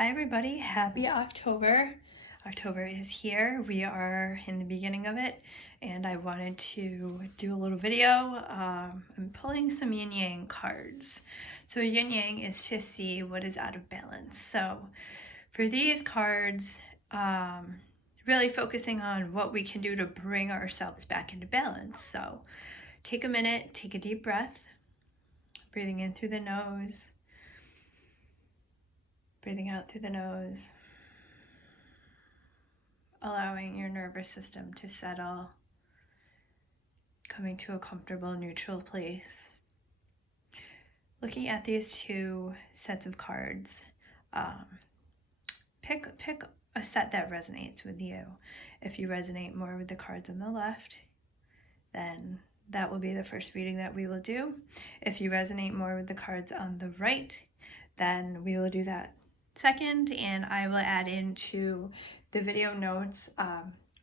Hi everybody, happy October. October is here. We are in the beginning of it and I wanted to do a little video. I'm pulling some Yin-Yang cards. So Yin-Yang is to see what is out of balance. So for these cards, really focusing on what we can do to bring ourselves back into balance. So take a minute, take a deep breath, breathing in through the nose, breathing out through the nose, allowing your nervous system to settle, coming to a comfortable, neutral place. Looking at these two sets of cards, pick a set that resonates with you. If you resonate more with the cards on the left, then that will be the first reading that we will do. If you resonate more with the cards on the right, then we will do that second, and I will add into the video notes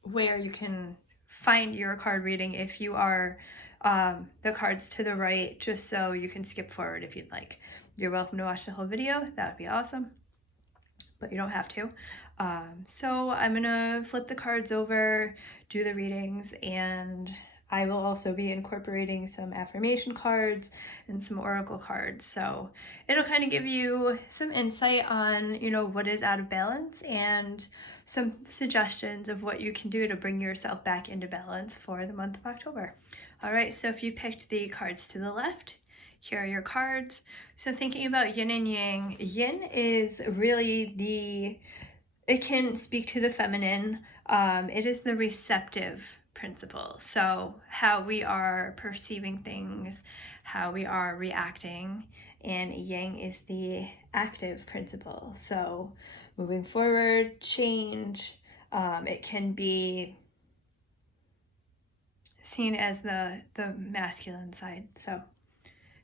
where you can find your card reading if you are the cards to the right, just so you can skip forward if you'd like. You're welcome to watch the whole video, that would be awesome, but you don't have to. So I'm gonna flip the cards over, do the readings, and I will also be incorporating some affirmation cards and some oracle cards. So it'll kind of give you some insight on, what is out of balance and some suggestions of what you can do to bring yourself back into balance for the month of October. All right, so if you picked the cards to the left, here are your cards. So thinking about yin and yang, yin is really it can speak to the feminine. It is the receptive principle. So how we are perceiving things, how we are reacting, and yang is the active principle. So moving forward, change, it can be seen as the masculine side. So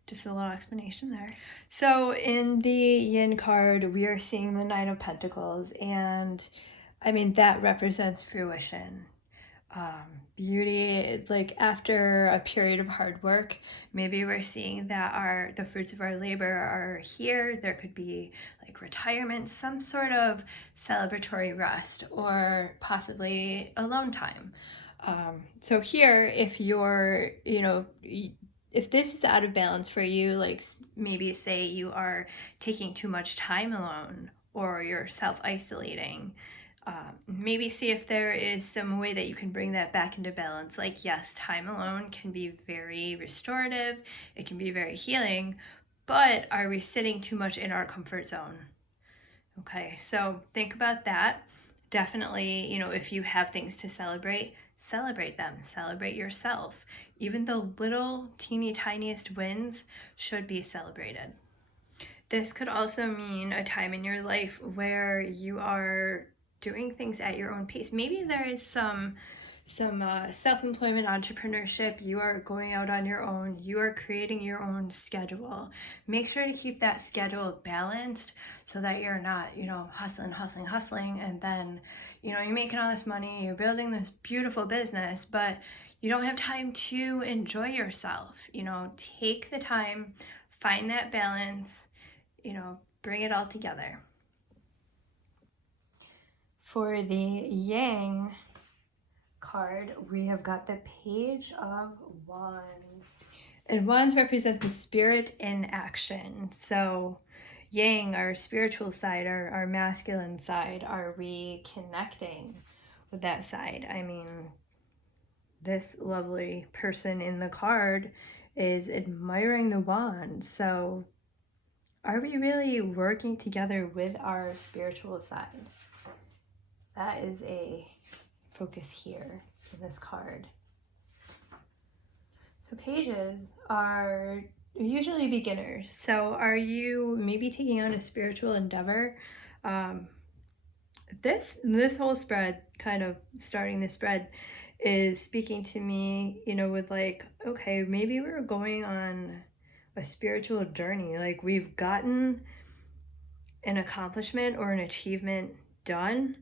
just a little explanation there. So in the yin card, we are seeing the Nine of Pentacles, and I mean, that represents fruition. Beauty, like after a period of hard work, maybe we're seeing that the fruits of our labor are here. There could be like retirement, some sort of celebratory rest, or possibly alone time. So here, if you're, if this is out of balance for you, like maybe say you are taking too much time alone or you're self-isolating, maybe see if there is some way that you can bring that back into balance. Like, yes, time alone can be very restorative, it can be very healing, but are we sitting too much in our comfort zone? Okay, so think about that. Definitely, if you have things to celebrate them, celebrate yourself. Even the little teeny tiniest wins should be celebrated. This could also mean a time in your life where you are doing things at your own pace. Maybe there is some self-employment entrepreneurship. You are going out on your own. You are creating your own schedule. Make sure to keep that schedule balanced so that you're not, hustling. And then, you're making all this money, you're building this beautiful business, but you don't have time to enjoy yourself. Take the time, find that balance, bring it all together. For the Yang card, we have got the Page of Wands. And wands represent the spirit in action. So Yang, our spiritual side, our masculine side, are we connecting with that side? I mean, this lovely person in the card is admiring the wand. So are we really working together with our spiritual side? That is a focus here in this card. So pages are usually beginners. So are you maybe taking on a spiritual endeavor? This whole spread, kind of starting the spread, is speaking to me, with like, okay, maybe we're going on a spiritual journey. Like we've gotten an accomplishment or an achievement done,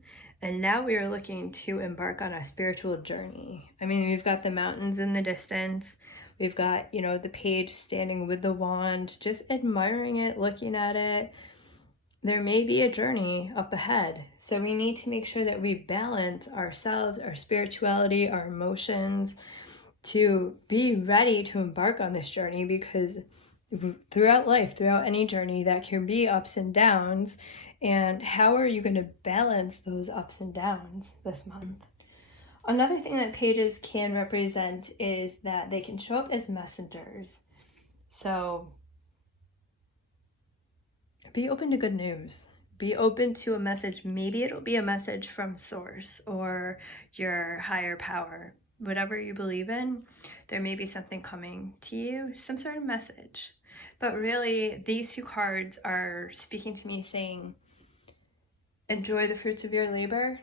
and now we are looking to embark on a spiritual journey. I mean, we've got the mountains in the distance. We've got, the page standing with the wand, just admiring it, looking at it. there may be a journey up ahead. So we need to make sure that we balance ourselves, our spirituality, our emotions, to be ready to embark on this journey, because throughout life, throughout any journey, that can be ups and downs. And how are you going to balance those ups and downs this month? Another thing that pages can represent is that they can show up as messengers. So be open to good news. Be open to a message. Maybe it'll be a message from source or your higher power. Whatever you believe in, there may be something coming to you, some sort of message. But really, these two cards are speaking to me saying, enjoy the fruits of your labor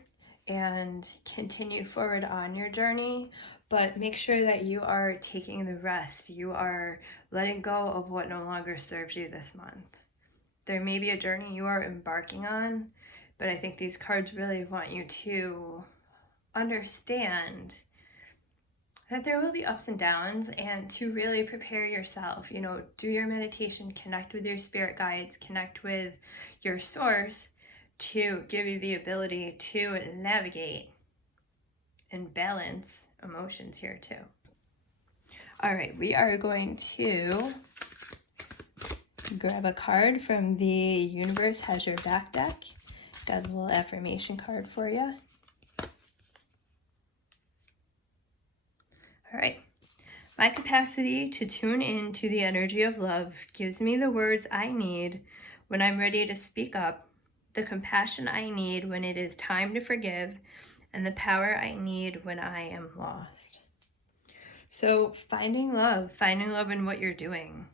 and continue forward on your journey, but make sure that you are taking the rest. You are letting go of what no longer serves you this month. There may be a journey you are embarking on, but I think these cards really want you to understand that there will be ups and downs, and to really prepare yourself. Do your meditation, connect with your spirit guides, connect with your source to give you the ability to navigate and balance emotions here too. All right, we are going to grab a card from the Universe Has Your Back deck. Got a little affirmation card for you. All right. My capacity to tune in to the energy of love gives me the words I need when I'm ready to speak up, the compassion I need when it is time to forgive, and the power I need when I am lost. So finding love in what you're doing.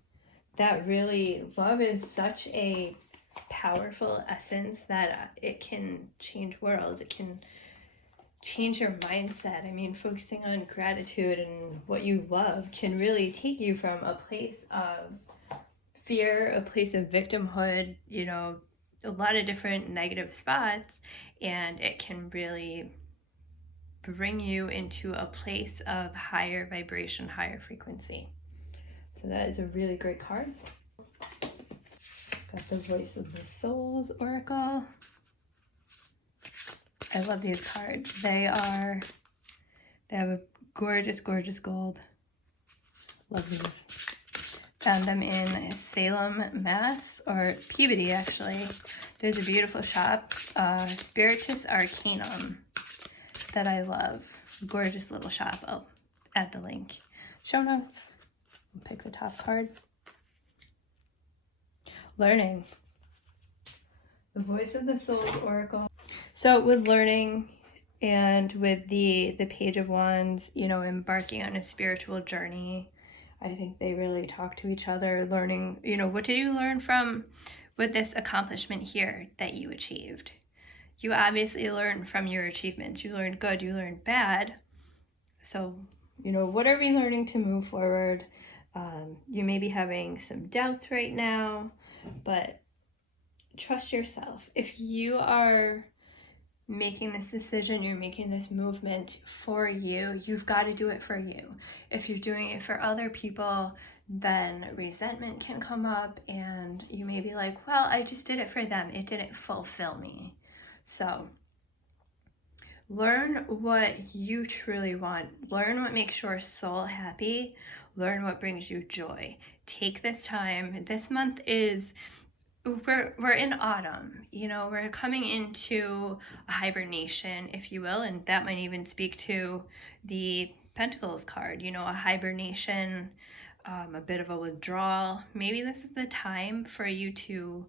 That really, love is such a powerful essence that it can change worlds. It can change your mindset. I mean, focusing on gratitude and what you love can really take you from a place of fear, a place of victimhood, a lot of different negative spots, and it can really bring you into a place of higher vibration, higher frequency. So that is a really great card. Got the Voice of the Souls Oracle. I love these cards. They have a gorgeous, gorgeous gold. Love these. Found them in Salem, Mass, or Peabody, actually. There's a beautiful shop, Spiritus Arcanum, that I love. Gorgeous little shop. I'll add the link. Show notes. I'll pick the top card. Learning. The Voice of the Souls Oracle. So with learning and with the Page of Wands, embarking on a spiritual journey, I think they really talk to each other. Learning, what did you learn with this accomplishment here that you achieved? You obviously learned from your achievements. You learned good, you learned bad. So, what are we learning to move forward? You may be having some doubts right now, but trust yourself. If you are making this decision, you're making this movement for you, you've got to do it for you. If you're doing it for other people, then resentment can come up, and you may be like, well, I just did it for them. It didn't fulfill me. So learn what you truly want. Learn what makes your soul happy. Learn what brings you joy. Take this time. This month is, we're in autumn, we're coming into a hibernation, if you will, and that might even speak to the Pentacles card, a hibernation, a bit of a withdrawal. Maybe this is the time for you to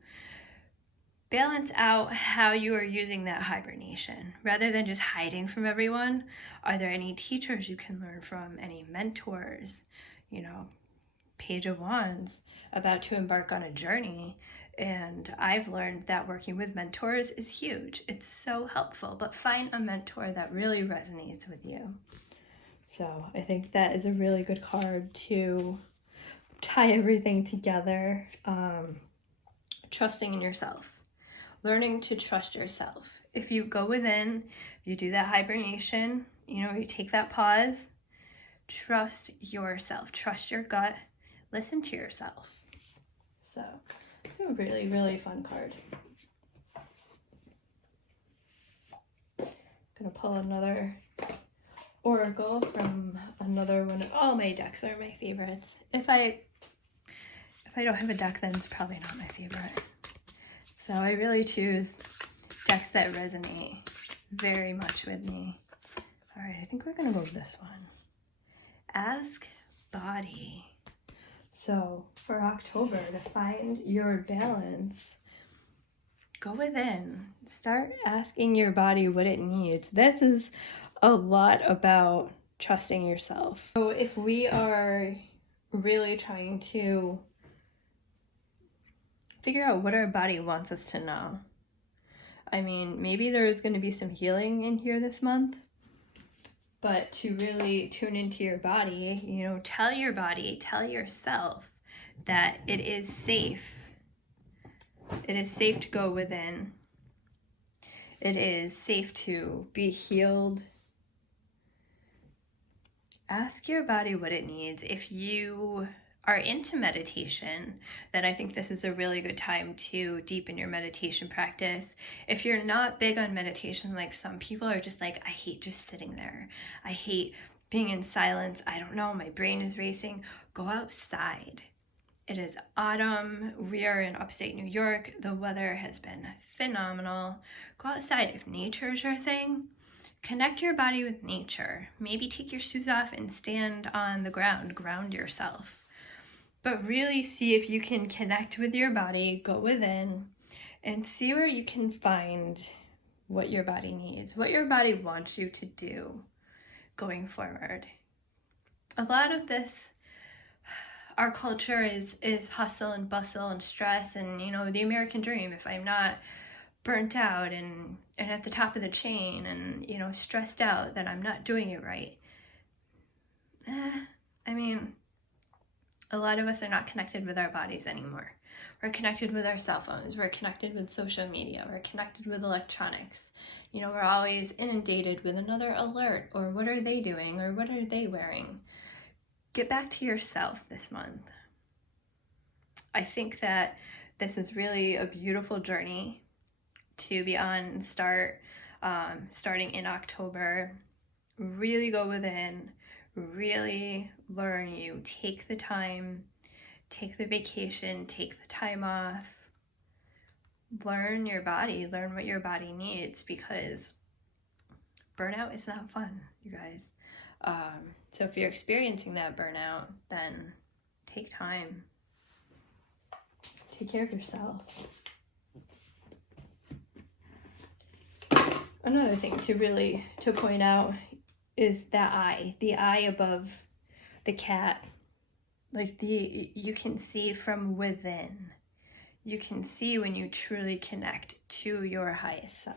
balance out how you are using that hibernation rather than just hiding from everyone. Are there any teachers you can learn from, any mentors? Page of Wands, about to embark on a journey. And I've learned that working with mentors is huge. It's so helpful, but find a mentor that really resonates with you. So I think that is a really good card to tie everything together. Trusting in yourself. Learning to trust yourself. If you go within, you do that hibernation, you take that pause, trust yourself, trust your gut, listen to yourself. So it's a really, really fun card. I'm gonna pull another oracle from another one. All my decks are my favorites. If I don't have a deck, then it's probably not my favorite. So I really choose decks that resonate very much with me. All right, I think we're gonna go with this one. Ask Body. So for October, to find your balance, go within. Start asking your body what it needs. This is a lot about trusting yourself. So if we are really trying to figure out what our body wants us to know, I mean, maybe there's going to be some healing in here this month, but to really tune into your body, you know, tell your body, tell yourself that it is safe. It is safe to go within. It is safe to be healed. Ask your body what it needs. If you are into meditation, then I think this is a really good time to deepen your meditation practice. If you're not big on meditation, like some people are just like, I hate just sitting there. I hate being in silence. I don't know, my brain is racing. Go outside. It is autumn. We are in upstate New York. The weather has been phenomenal. Go outside. If nature is your thing, connect your body with nature. Maybe take your shoes off and stand on the ground. Ground yourself. But really see if you can connect with your body, go within, and see where you can find what your body needs, what your body wants you to do going forward. A lot of this, our culture is hustle and bustle and stress and, you know, the American dream. If I'm not burnt out and at the top of the chain and, you know, stressed out, then I'm not doing it right. I mean, a lot of us are not connected with our bodies anymore. We're connected with our cell phones. We're connected with social media. We're connected with electronics. You know, we're always inundated with another alert, or what are they doing, or what are they wearing? Get back to yourself this month. I think that this is really a beautiful journey to be on and starting in October. Really go within. Really learn you. Take the time, take the vacation, take the time off. Learn your body, learn what your body needs, because burnout is not fun, you guys. So if you're experiencing that burnout, then take time. Take care of yourself. Another thing to point out is that eye, the eye above the cat. Like you can see from within. You can see when you truly connect to your highest self.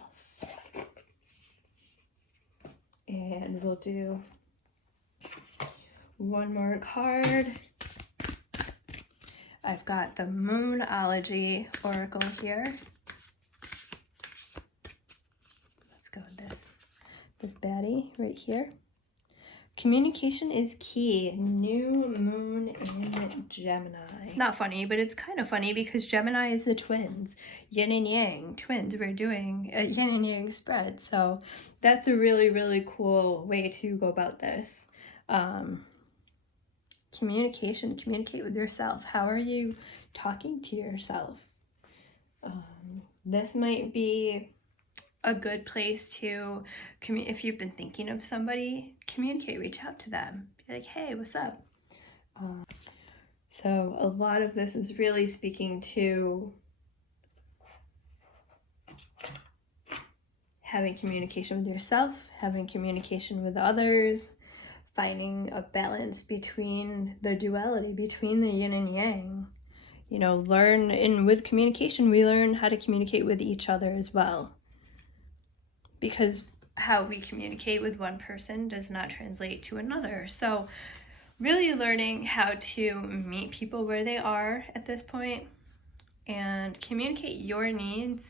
And we'll do one more card. I've got the Moonology Oracle here. Let's go with this baddie right here. Communication is key. New moon in Gemini. Not funny, but it's kind of funny because Gemini is the twins. Yin and Yang, twins. We're doing a Yin and Yang spread. So that's a really, really cool way to go about this. Communication. Communicate with yourself. How are you talking to yourself? This might be a good place to if you've been thinking of somebody, communicate, reach out to them, be like, hey, what's up? So a lot of this is really speaking to having communication with yourself, having communication with others, finding a balance between the duality, between the yin and yang. You know, with communication, we learn how to communicate with each other as well. Because how we communicate with one person does not translate to another. So really learning how to meet people where they are at this point and communicate your needs,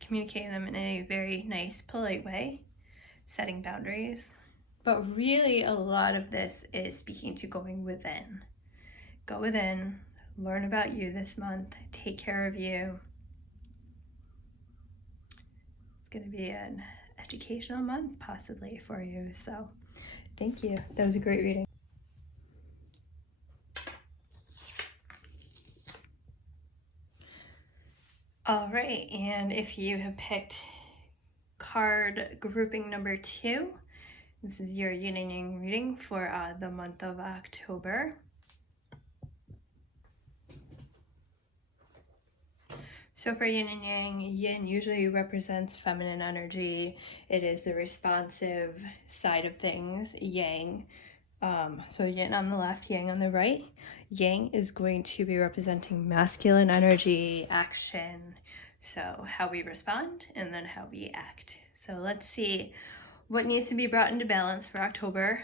communicating them in a very nice, polite way, setting boundaries. But really a lot of this is speaking to going within. Go within, learn about you this month, take care of you. Going to be a educational month possibly for you. So thank you. That was a great reading. All right, and if you have picked card grouping number 2, this is your Yin and Yang reading for the month of October. So for Yin and Yang, Yin usually represents feminine energy. It is the responsive side of things. Yang, so Yin on the left, Yang on the right. Yang is going to be representing masculine energy, action, so how we respond and then how we act. So let's see what needs to be brought into balance for October.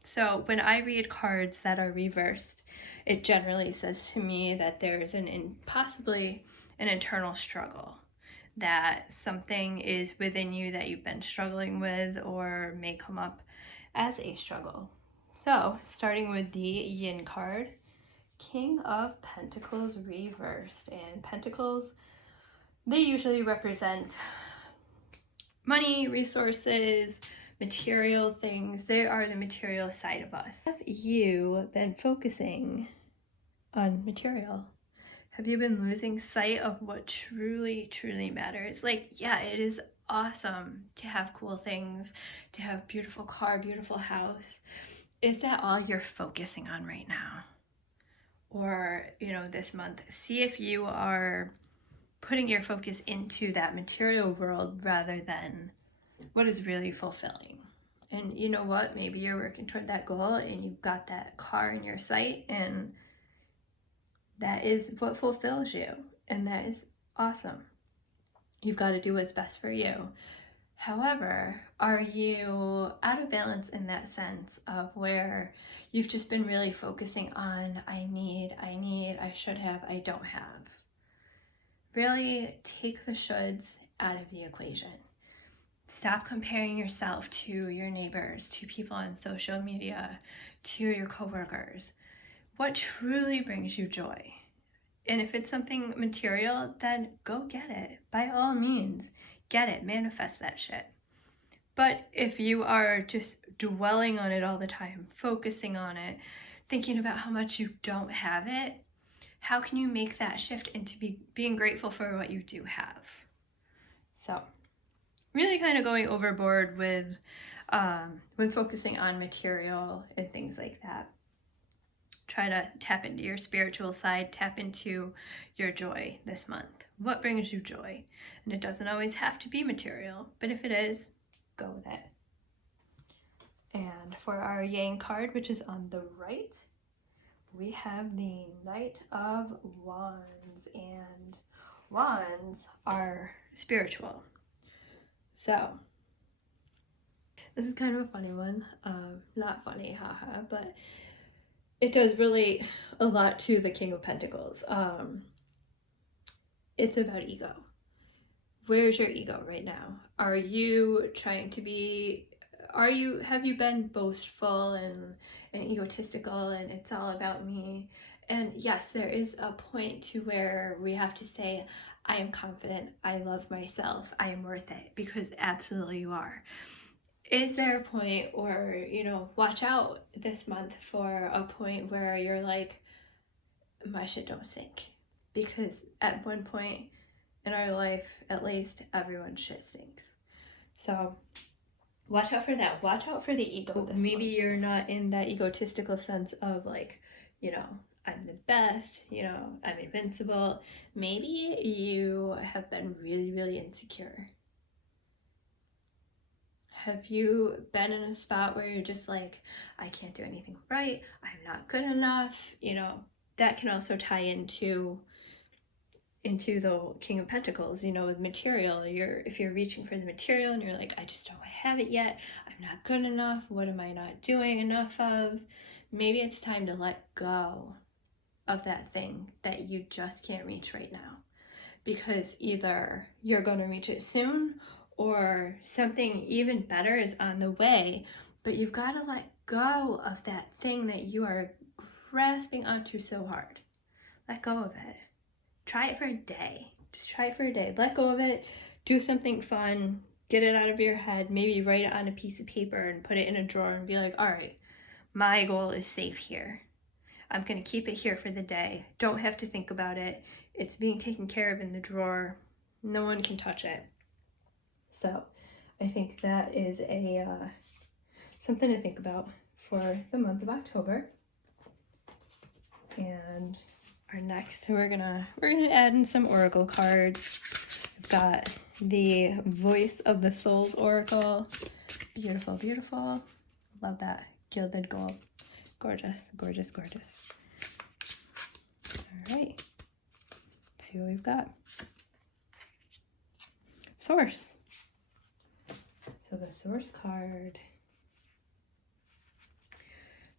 So when I read cards that are reversed, it generally says to me that there's possibly an internal struggle, that something is within you that you've been struggling with or may come up as a struggle. So starting with the Yin card, King of Pentacles reversed, and Pentacles, they usually represent money, resources, material things. They are the material side of us. Have you been focusing on material? Have you been losing sight of what truly, truly matters? Like, yeah, it is awesome to have cool things, to have beautiful car, beautiful house. Is that all you're focusing on right now? Or, this month, see if you are putting your focus into that material world rather than what is really fulfilling. And you know what? Maybe you're working toward that goal and you've got that car in your sight, and that is what fulfills you. And that is awesome. You've got to do what's best for you. However, are you out of balance in that sense of where you've just been really focusing on, I need, I should have, I don't have? Really take the shoulds out of the equation. Stop comparing yourself to your neighbors, to people on social media, to your coworkers. What truly brings you joy? And if it's something material, then go get it. By all means, get it, manifest that shit. But if you are just dwelling on it all the time, focusing on it, thinking about how much you don't have it, how can you make that shift into being grateful for what you do have? So really kind of going overboard with focusing on material and things like that. Try to tap into your spiritual side, tap into your joy this month. What brings you joy? And it doesn't always have to be material, but if it is, go with it. And for our Yang card, which is on the right, we have the Knight of Wands, and wands are spiritual. So this is kind of a funny one. Not funny, haha, but it does relate a lot to the King of Pentacles. It's about ego. Where's your ego right now? Are you trying to be, have you been boastful and egotistical and it's all about me? And yes, there is a point to where we have to say, I am confident, I love myself, I am worth it, because absolutely you are. Is there a point, or, watch out this month for a point where you're like, my shit don't stink. Because at one point in our life, at least, everyone's shit stinks. So watch out for that. Watch out for the ego. Maybe you're not in that egotistical sense of like, I'm the best, I'm invincible. Maybe you have been really, really insecure. Have you been in a spot where you're just like, I can't do anything right, I'm not good enough? That can also tie into the King of Pentacles, with material. If you're reaching for the material and you're like, I just don't have it yet, I'm not good enough, what am I not doing enough of? Maybe it's time to let go of that thing that you just can't reach right now, because either you're going to reach it soon or something even better is on the way, but you've got to let go of that thing that you are grasping onto so hard. Let go of it. Try it for a day. Just try it for a day. Let go of it. Do something fun. Get it out of your head. Maybe write it on a piece of paper and put it in a drawer and be like, all right, my goal is safe here. I'm going to keep it here for the day. Don't have to think about it. It's being taken care of in the drawer. No one can touch it. So I think that is a something to think about for the month of October. And our next, we're gonna add in some oracle cards. We've got the Voice of the Souls Oracle. Beautiful, beautiful. Love that gilded gold. Gorgeous, gorgeous, gorgeous. All right. Let's see what we've got. Source. So the Source card.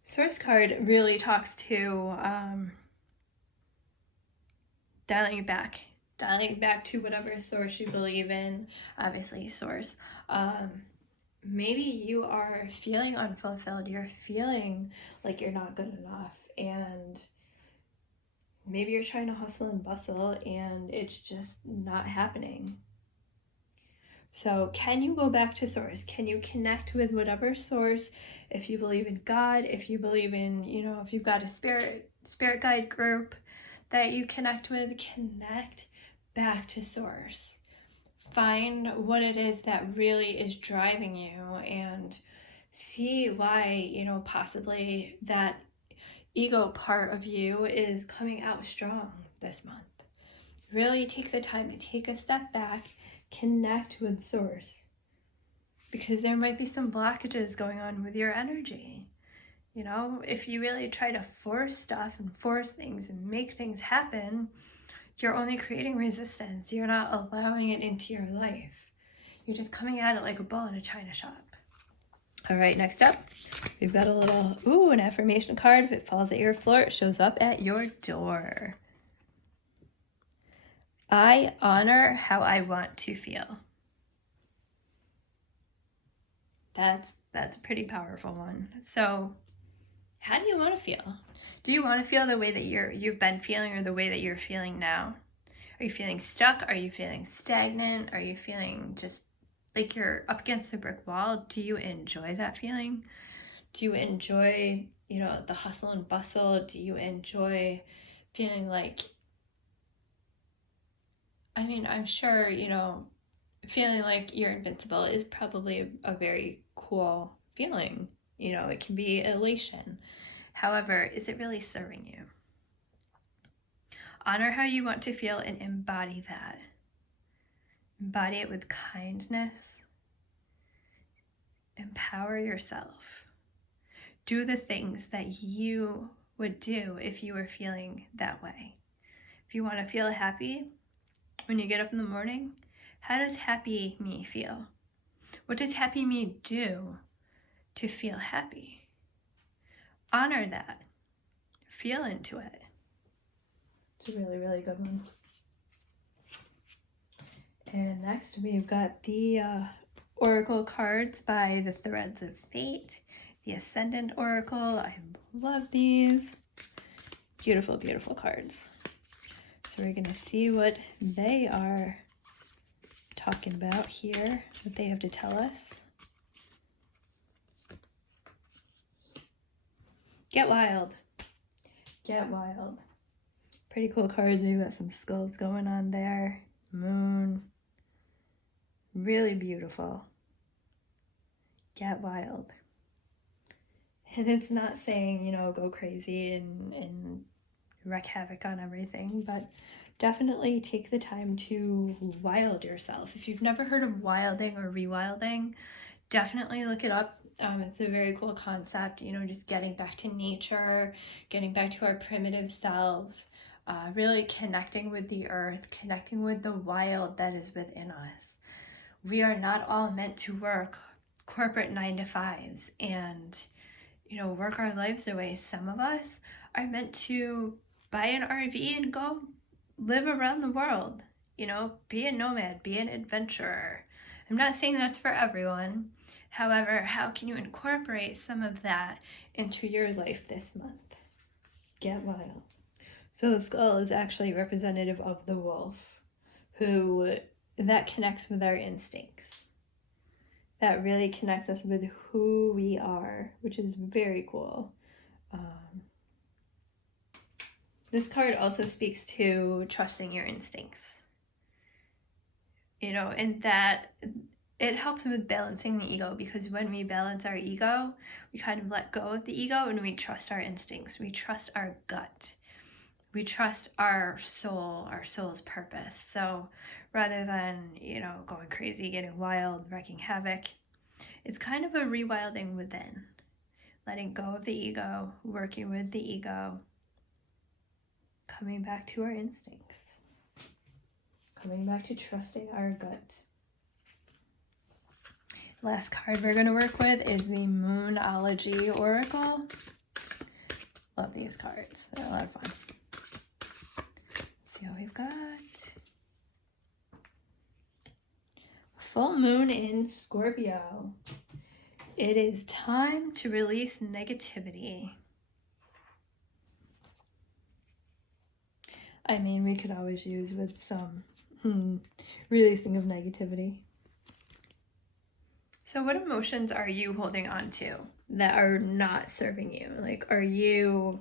Source card really talks to dialing back to whatever source you believe in. Obviously, source. Maybe you are feeling unfulfilled. You're feeling like you're not good enough, and maybe you're trying to hustle and bustle, and it's just not happening. So can you go back to source? Can you connect with whatever source? If you believe in God, if you believe in, if you've got a spirit guide group that you connect with, connect back to source. Find what it is that really is driving you and see why, possibly that ego part of you is coming out strong this month. Really take the time to take a step back, connect with source, because there might be some blockages going on with your energy. If you really try to force stuff and force things and make things happen, you're only creating resistance. You're not allowing it into your life. You're just coming at it like a bull in a china shop. All right, next up, we've got an affirmation card. If it falls at your floor, it shows up at your door. I honor how I want to feel. That's a pretty powerful one. So how do you want to feel? Do you want to feel the way that you've been feeling, or the way that you're feeling now? Are you feeling stuck? Are you feeling stagnant? Are you feeling just like you're up against a brick wall? Do you enjoy that feeling? Do you enjoy, the hustle and bustle? Do you enjoy feeling like, I'm sure, feeling like you're invincible is probably a very cool feeling. It can be elation. However, is it really serving you? Honor how you want to feel and embody that. Embody it with kindness. Empower yourself. Do the things that you would do if you were feeling that way. If you want to feel happy when you get up in the morning, how does happy me feel? What does happy me do to feel happy? Honor that. Feel into it. It's a really, really good one. And next we've got the Oracle cards by the Threads of Fate, the Ascendant Oracle. I love these. Beautiful, beautiful cards. So we're going to see what they are talking about here, what they have to tell us. Get wild. Get wild. Pretty cool cards. We've got some skulls going on there. Moon. Really beautiful. Get wild. And it's not saying, go crazy and wreak havoc on everything, but definitely take the time to wild yourself. If you've never heard of wilding or rewilding, definitely look it up. It's a very cool concept, just getting back to nature, getting back to our primitive selves, really connecting with the earth, connecting with the wild that is within us. We are not all meant to work corporate 9-to-5s and, work our lives away. Some of us are meant to buy an RV and go live around the world, be a nomad, be an adventurer. I'm not saying that's for everyone. However, how can you incorporate some of that into your life this month? Get wild. So the skull is actually representative of the wolf, that connects with our instincts. that really connects us with who we are, which is very cool. This card also speaks to trusting your instincts, you know, and that it helps with balancing the ego, because when we balance our ego, we kind of let go of the ego and we trust our instincts. We trust our gut. We trust our soul, our soul's purpose. So rather than, you know, going crazy, getting wild, wreaking havoc, it's kind of a rewilding within. Letting go of the ego, working with the ego, coming back to our instincts, coming back to trusting our gut. Last card we're going to work with is the Moonology Oracle. Love these cards. They're a lot of fun. Let's see what we've got. Full moon in Scorpio. It is time to release negativity. I mean, we could always use with some releasing of negativity. So what emotions are you holding on to that are not serving you? Like, have you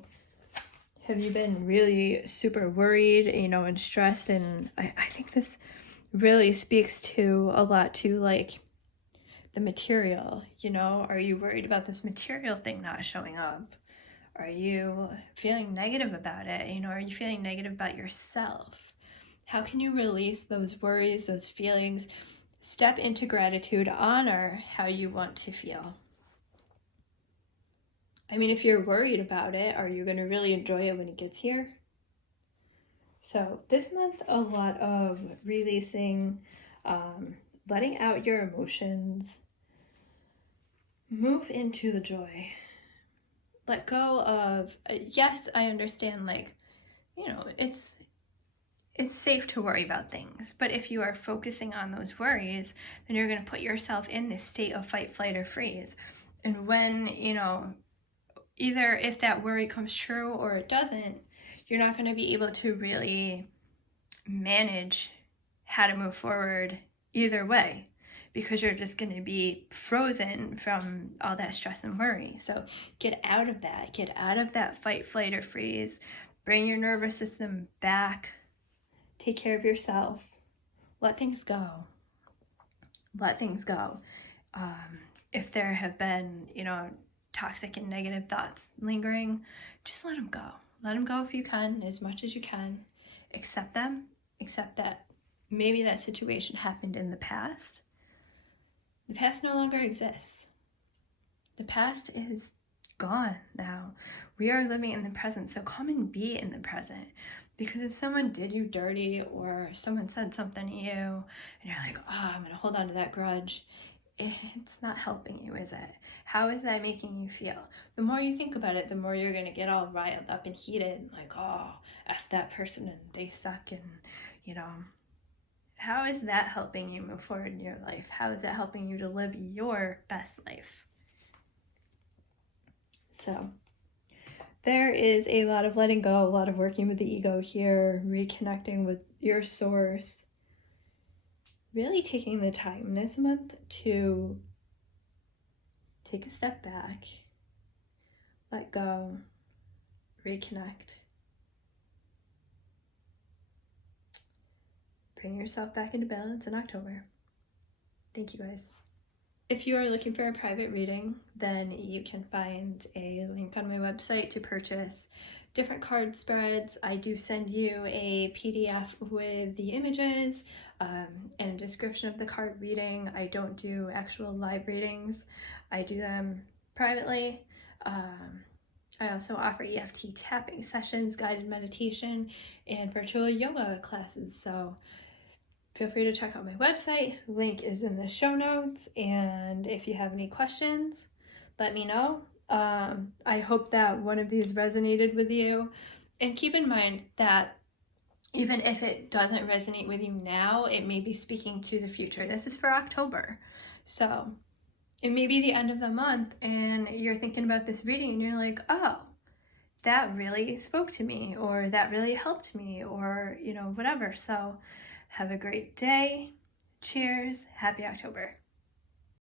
been really super worried, you know, and stressed? And I think this really speaks to a lot to like the material, you know. Are you worried about this material thing not showing up? Are you feeling negative about it? You know, are you feeling negative about yourself? How can you release those worries, those feelings? Step into gratitude, honor how you want to feel. I mean, if you're worried about it, are you going to really enjoy it when it gets here? So this month, a lot of releasing, letting out your emotions, move into the joy. Let go of, yes, I understand, like, you know, it's safe to worry about things, but if you are focusing on those worries, then you're going to put yourself in this state of fight, flight, or freeze. And when, you know, either if that worry comes true or it doesn't, you're not going to be able to really manage how to move forward either way, because you're just going to be frozen from all that stress and worry. So get out of that fight, flight, or freeze. Bring your nervous system back. Take care of yourself. Let things go. Let things go. If there have been, you know, toxic and negative thoughts lingering, just let them go. Let them go if you can, as much as you can. Accept them. Accept that maybe that situation happened in the past. The past no longer exists. The past is gone now. We are living in the present, so come and be in the present. Because if someone did you dirty or someone said something to you and you're like, oh, I'm going to hold on to that grudge, it's not helping you, is it? How is that making you feel? The more you think about it, the more you're going to get all riled up and heated, like, oh, F that person and they suck, and, you know, how is that helping you move forward in your life? How is that helping you to live your best life? So there is a lot of letting go, a lot of working with the ego here, reconnecting with your source, really taking the time this month to take a step back, let go, reconnect, bring yourself back into balance in October. Thank you, guys. If you are looking for a private reading, then you can find a link on my website to purchase different card spreads. I do send you a PDF with the images and a description of the card reading. I don't do actual live readings. I do them privately. I also offer EFT tapping sessions, guided meditation, and virtual yoga classes. So feel free to check out my website. Link is in the show notes. And if you have any questions, let me know. I hope that one of these resonated with you. And keep in mind that even if it doesn't resonate with you now, it may be speaking to the future. This is for October. So it may be the end of the month and you're thinking about this reading and you're like, oh, that really spoke to me, or that really helped me, or, you know, whatever. So have a great day. Cheers. Happy October.